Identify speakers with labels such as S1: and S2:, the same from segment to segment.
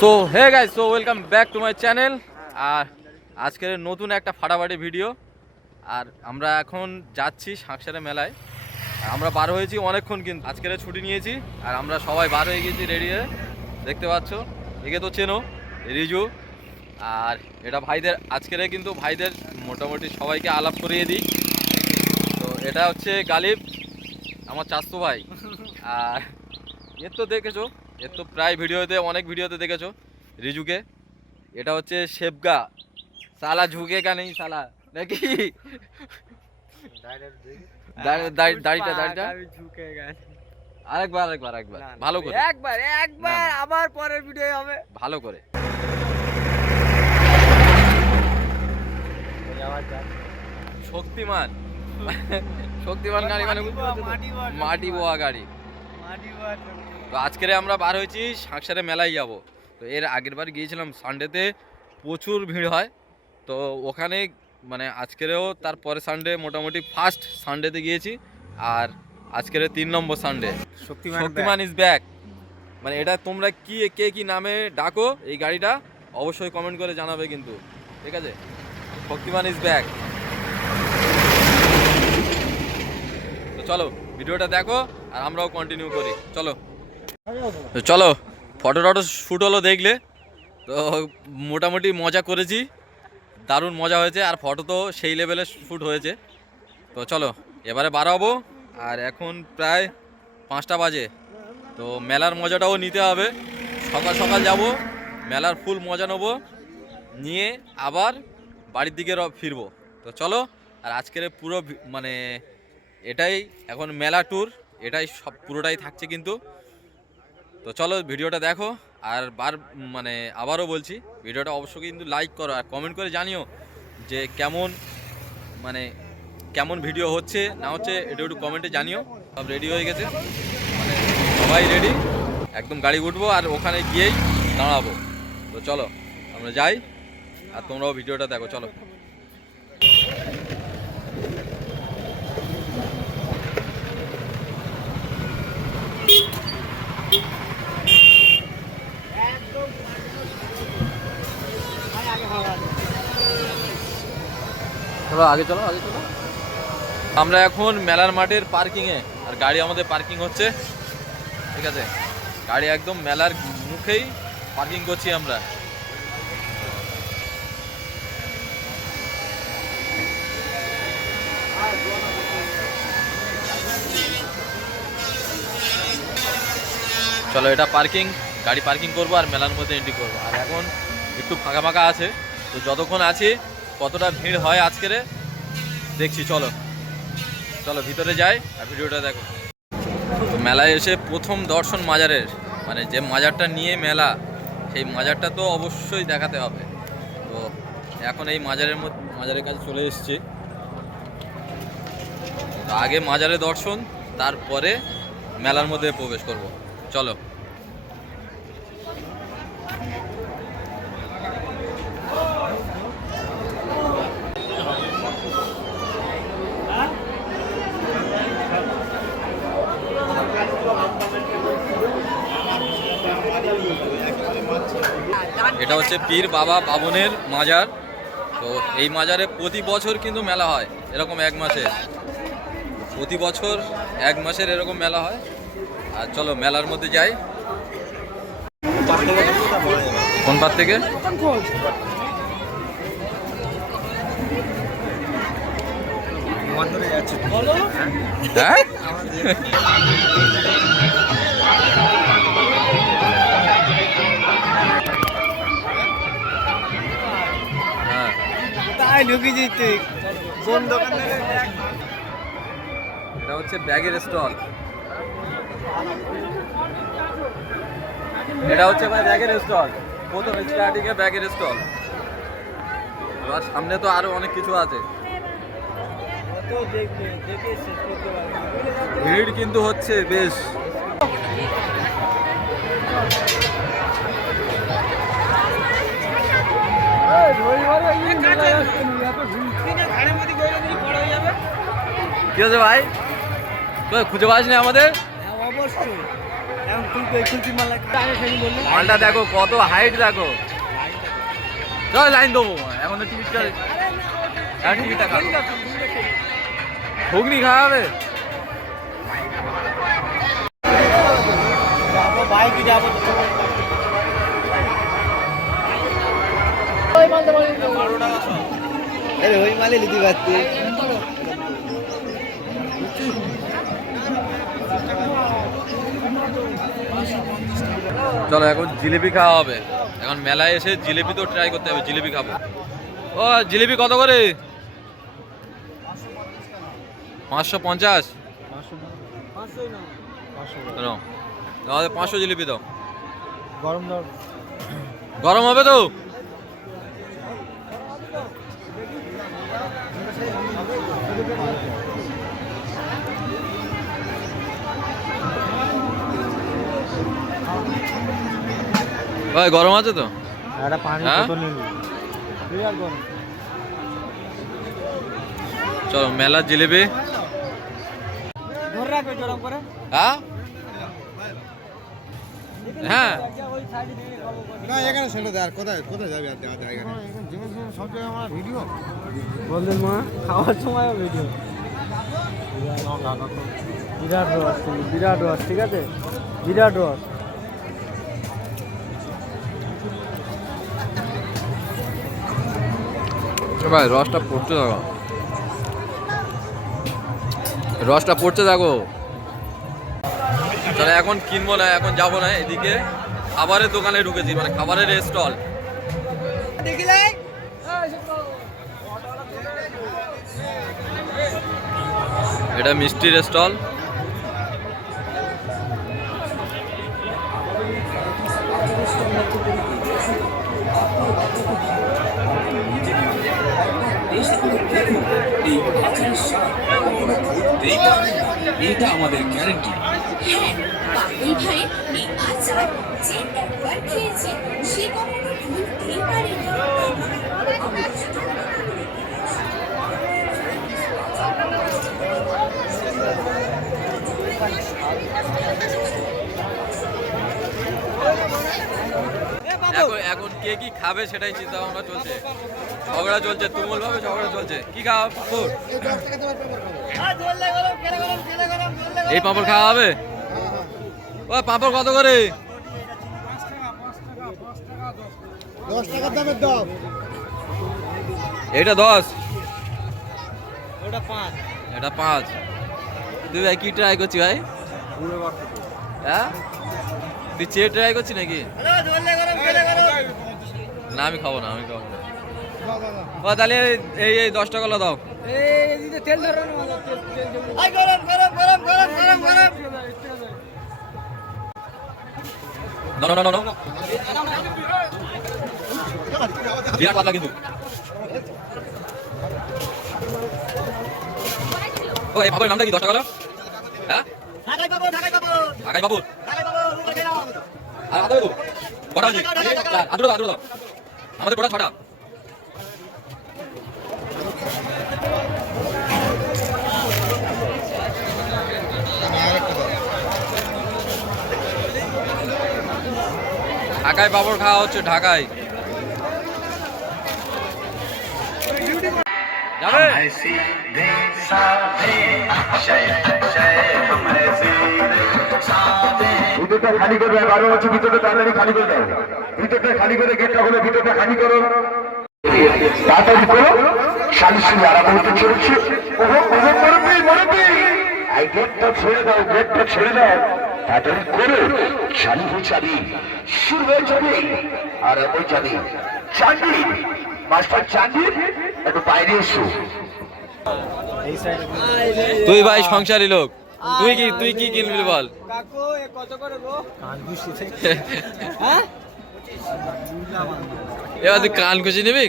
S1: So hey guys so welcome back to my channel আর আজকের নতুন একটা ফাটাফাটি ভিডিও আর আমরা এখন যাচ্ছি সাঁকসারে মেলায়। আমরা বার হয়েছি অনেকক্ষণ কিন্তু। আজকের ছুটি নিয়েছি। আর আমরা সবাই বার হয়ে গেছি রেডি হয়ে। দেখতে পাচ্ছ? একে তো চেনো, রিজু। আর এটা ভাইদের, আজকের কিন্তু ভাইদের মোটামুটি সবাইকে আলাপ করিয়ে দিই। তো এটা হচ্ছে গালিব, আমার চাস্তু ভাই। আর এর তো দেখেছ এর তো প্রায় ভিডিওতে অনেক ভিডিওতে দেখেছ রিজুকে। এটা হচ্ছে শেবগা। সালা ঝুঁকে কা নেই সালা। নাকি? দাড়ি- দাড়ি- দাড়িটা দাড়িটা আরেকবার আরেকবার আরেকবার। ভালো করে।
S2: একবার একবার। আবার পরের ভিডিও হবে।
S1: ভালো করে। শক্তিমান। শক্তিমান গাড়ি মানে?
S2: মাটি বোয়া,
S1: মাটি বোয়া গাড়ি। তো আজকেরে আমরা বার হয়েছি সাঁকসারে মেলায় যাব। তো এর আগের বার গিয়েছিলাম সানডেতে প্রচুর ভিড় হয়। তো ওখানে মানে আজকেরও তার পরে সানডে মোটামুটি ফার্স্ট সানডেতে গিয়েছি আর আজকের তিন number Sunday.
S2: Shaktimaan
S1: Shaktimaan is back মানে এটা তোমরা কি কে কি নামে ডাকো এই গাড়িটা অবশ্যই কমেন্ট করে জানাবে কিন্তু। ঠিক আছে? শক্তিমান ইজ ব্যাক তো চলো ভিডিওটা দেখো আর আমরাও কন্টিনিউ করি। চলো। চলো ফটো টটো শ্যুট হলো দেখলে। তো মোটামুটি মজা করেছি, দারুণ মজা হয়েছে, আর ফটো তো সেই লেভেলে শ্যুট হয়েছে। তো চলো, এবারে বার হব, আর এখন প্রায় পাঁচটা বাজে। তো মেলার মজাটাও নিতে হবে। সকাল সকাল যাব, মেলার ফুল মজা নেব, নিয়ে আবার বাড়ির দিকে ফিরবো। তো চলো, আর আজকের পুরো মানে এটাই, এখন মেলা ট্যুর এটাই সব পুরোটাই থাকছে কিন্তু। তো চলো ভিডিওটা দেখো আর বার মানে আবারও বলছি, ভিডিওটা অবশ্যই কিন্তু লাইক করো আর কমেন্ট করে জানিও যে কেমন মানে কেমন ভিডিও হচ্ছে, না হচ্ছে এটা একটু কমেন্টে জানিও। সব রেডি হয়ে গেছে। মানে সবাই রেডি একদম গাড়ি উঠবো আর ওখানে গিয়েই দাঁড়াবো। তো চলো, আমরা যাই আর তোমরাও ভিডিওটা দেখো, চলো। চলো, আগে চলো আগে চলো। আমরা এখন মেলার মাঠের পার্কিংয়ে আর গাড়ি আমাদের পার্কিং হচ্ছে। ঠিক আছে? গাড়ি একদম মেলার মুখেই পার্কিং করছি আমরা। চলো, এটা পার্কিং গাড়ি পার্কিং করব আর মেলার মধ্যে এন্ট্রি করব। আর এখন একটু ফাঁকা ফাঁকা আছে, তো যতক্ষণ আছি কতটা ভিড় হয় আজকেরে দেখছি, চলো। চলো, ভিতরে যাই আর ভিডিওটা দেখো। তো মেলায় এসে প্রথম দর্শন মাজারের মানে যে মাজারটা নিয়ে মেলা, সেই মাজারটা তো অবশ্যই দেখাতে হবে। তো এখন এই মাজারের মধ্যে মাজারের কাছে চলে এসেছি। আগে মাজারে দর্শন, তারপরে মেলার মধ্যে প্রবেশ করব। চলো। এটা হচ্ছে পীর বাবা বাবনের মাজার। তো এই মাজারে প্রতি বছর কিন্তু মেলা হয় এরকম এক মাসে। প্রতি বছর এক মাসের এরকম মেলা হয়। আর চলো মেলার মধ্যে যাই। কোন পার থেকে? হ্যাঁ?
S2: তাই ঢুকেছিস তুই। কোন দোকান
S1: এটা হচ্ছে ব্যাগের স্টল। এটা হচ্ছে ভাই ব্যাগের স্টল। প্রথম স্টার্টিং এ ব্যাগের স্টল। এবার সামনে তো আরও অনেক কিছু আছে? ভিড় কিন্তু হচ্ছে বেশ।
S2: হয়ে।
S1: কি হচ্ছে ভাই? খুঁজে পাস না আমাদের?
S2: হ্যাঁ,
S1: মালটা দেখো কত হাইট দেখো। চল লাইন দেবো। এখন তো টিকিটটা ঘুগনি খাওয়া হবে?
S2: যাব বাইকে যাব আরে ওই মালে লিখতে পারতি।
S1: চলো এখন জিলিপি খাওয়া হবে। এখন মেলায় এসে জিলিপি তো ট্রাই করতে হবে জিলিপি খাব। ও জিলিপি কত করে? পাঁচশো পঞ্চাশ?
S2: পাঁচশো
S1: জিলিপি দাও।
S2: গরম
S1: গরম হবে তো? ভাই গরম আছে তো?
S2: একটা পানি
S1: হ্যাঁ? চলো
S2: গরম করে।
S1: হ্যাঁ? হ্যাঁ।
S3: না এখানে ছেড়ে দে আর কোথায় কোথায় যাবে আর দেওয়া যায় এখানে? সব জায়গায় আমার ভিডিও
S2: বললেন মা খাওয়ার সময় ভিডিও বিরাট রস বিরাট রস ঠিক আছে? বিরাট রস।
S1: ভাই রসটা পড়তে থাকো রসটা পড়তে থাকো তাহলে এখন কিনবো না এখন যাব না এদিকে। খাবারের দোকানে ঢুকেছি মানে খাবারের স্টল এটা মিষ্টির স্টল
S4: এটা আমাদের গ্যারেন্টি
S5: ভাই এই যে একবার খেয়েছে সে কখনো ভুলতেই পারেনি।
S1: এখন কে কি খাবে সেটাই চিন্তা ভাবনা চলছে। ঝগড়া চলছে তুমুল ভাবে ঝগড়া চলছে। কি খাওয়া পাপড় এই পাঁপড় খাওয়া হবে? ও পাঁপড় কত করে?
S3: দশ টাকার দামের দাম।
S1: এটা দশ?
S2: ওটা পাঁচ।
S1: এটা পাঁচ। তুই ভাই কি ট্রাই করছি ভাই? হ্যাঁ? তুই চেয়ে ট্রাই করছি নাকি? না আমি খাব না আমি খাব না। ও তাহলে এই এই দশ টাকা দাও।
S2: তেল গরম
S1: no, no, no, no. বিরাট পাতলা কিন্তু ও এই বাবুর নামটা কি দশ টাকা? হ্যাঁ
S2: ঢাকাই
S1: বাবু আর আদা কটা আছে আদুরো দাও আমাদের কটা ছটা ঢাকায় পাপড় খাওয়া হচ্ছে ঢাকায়। যাবে?
S6: ভিতরটা খালি করবে বারো বছর ভিতরটা তাড়াতাড়ি খালি করে দাও। ভিতরটা খালি করে গেটটা হলো ভিতরটা খালি করো। তাড়াতাড়ি করো। আরাম হতে চলেছে ওহো ওহো মরবি মরবি। এই গেটটা ছেড়ে দাও গেটটা ছেড়ে দাও। তাড়াতাড়ি করো শালি হয়ে যাবি শুরু হয়ে যাবে আর ওই যাবি চাঁদি মাস্টার চাঁদি একটু বাইরে এসো।
S1: তুই ভাই সংসারী লোক। তুই কি তুই কি কিনবি বল?
S2: কাকু কত করে গো? কান হ্যাঁ?
S1: এবার তুই কান খুশি নিবি?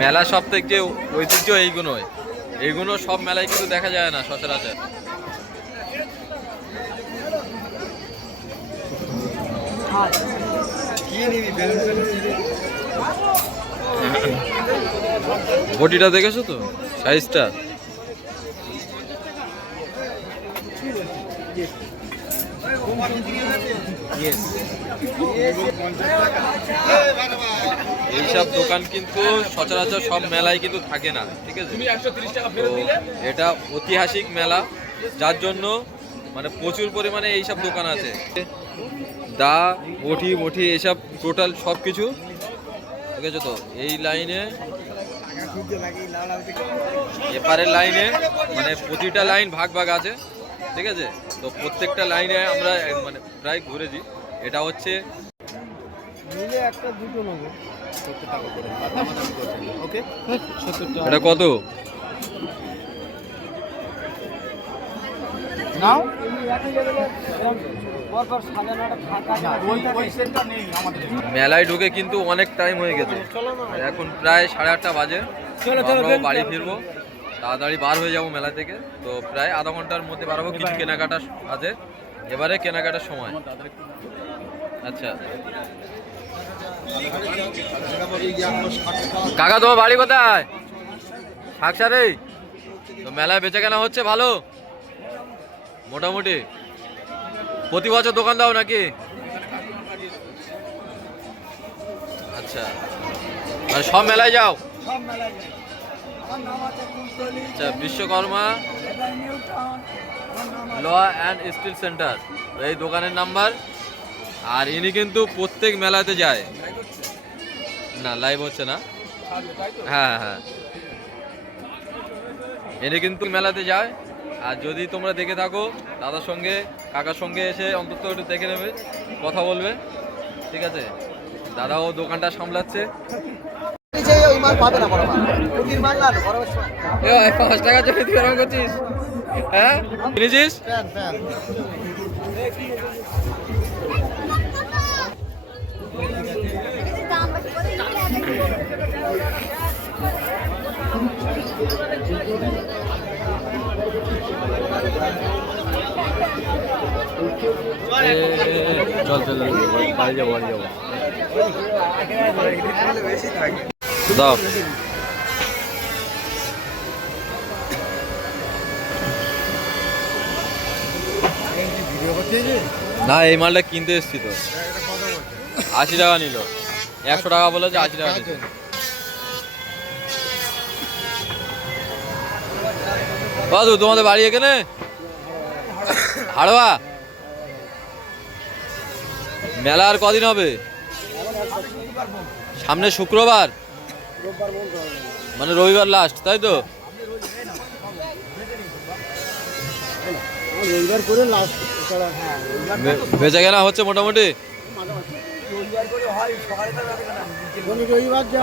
S1: মেলা সব থেকে ঐতিহ্য এইগুলোই এইগুলো সব মেলায় কিন্তু দেখা যায় না সচরাচর। বটিটা দেখেছ তো? সাইজটা? এইসব দোকান কিন্তু সচরাচর সব মেলায় কিন্তু থাকে না ঠিক আছে? তো এটা ঐতিহাসিক মেলা যার জন্য মানে প্রচুর পরিমাণে এইসব দোকান আছে। দা ওঠি মঠি এসব টোটাল সব কিছু ঠিক আছে তো? এই লাইনে এপারের লাইনে মানে প্রতিটা লাইন ভাগ ভাগ আছে ঠিক আছে? তো প্রত্যেকটা লাইনে আমরা মানে প্রায় ঘুরেছি। এটা হচ্ছে এটা কত?
S2: নাও।
S1: মেলায় ঢুকে কিন্তু অনেক টাইম হয়ে গেছে। এখন প্রায় সাড়ে আটটা বাজে। আমরাও বাড়ি ফিরবো। তাড়াতাড়ি বার হয়ে যাব মেলা থেকে। তো প্রায় আধা ঘণ্টার মধ্যে বার হব কিছু কেনাকাটা আছে এবারে কেনাকাটার সময়। আচ্ছা। কাকা তোমার বাড়ি কোথায়? শাকসারে? তো মেলায় বেচা কেনা হচ্ছে ভালো? মোটামুটি। প্রতি বছর দোকান দাও নাকি? আচ্ছা। মানে সব মেলায় যাও? আচ্ছা বিশ্বকর্মা ল অ্যান্ড স্টিল সেন্টার, এই দোকানের নাম্বার। আর ইনি কিন্তু প্রত্যেক মেলাতে যায়। না লাইভ হচ্ছে না। হ্যাঁ হ্যাঁ। ইনি কিন্তু মেলাতে যায়। আর যদি তোমরা দেখে থাকো দাদার সঙ্গে কাকার সঙ্গে এসে অন্তত একটু দেখে নেবে কথা বলবে ঠিক আছে? দাদাও দোকানটা সামলাচ্ছে। পাঁচ টাকার জন্য তুই এরকম করছিস? হ্যাঁ? কিনেছিস?
S3: প্যান
S1: এ, চল চল বাড়ি যাব বাড়ি যাব দাও না, এই মালটা কিনতে এসছি তো। আশি টাকা নিল। একশো টাকা বলেছে, আশি টাকা নিল। বাদু তোমাদের বাড়ি এখানে? হাড়োয়া মেলা আর কদিন হবে? সামনে শুক্রবার। মানে রবিবার লাস্ট তাই তো?
S2: হ্যাঁ
S1: বেচা কেনা হচ্ছে মোটামুটি?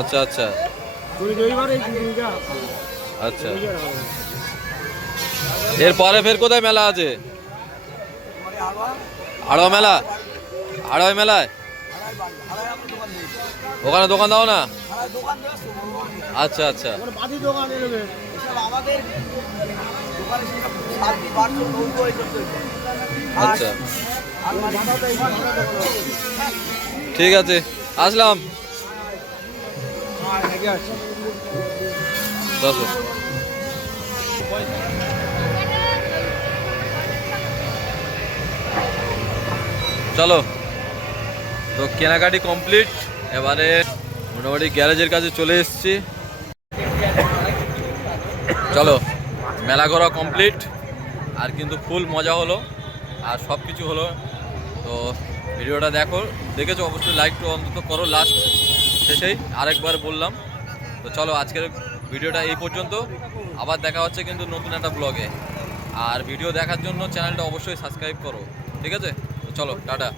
S1: আচ্ছা আচ্ছা। আচ্ছা। এরপরে ফের কোথায় মেলা আছে? হাড়োয়া মেলা? হাড়োয়া মেলায়? ওখানে দোকান দাও না? আচ্ছা আচ্ছা। আচ্ছা। ঠিক আছে, আসলাম। দশ। চলো। তো কেনাকাটি কমপ্লিট। এবারে মোটামুটি গ্যারেজের কাছে চলে এসেছি। চলো, মেলা ঘোরা কমপ্লিট। আর কিন্তু ফুল মজা হলো, আর সব কিছু হলো। তো ভিডিওটা দেখো, দেখেছ? অবশ্যই লাইক তো অন্তত করো লাস্ট শেষেই। আরেকবার বললাম। তো চলো, আজকের ভিডিওটা এই পর্যন্ত। আবার দেখা হচ্ছে কিন্তু নতুন একটা ব্লগে আর ভিডিও দেখার জন্য চ্যানেলটা অবশ্যই সাবস্ক্রাইব করো। ঠিক আছে? চলো টাটা।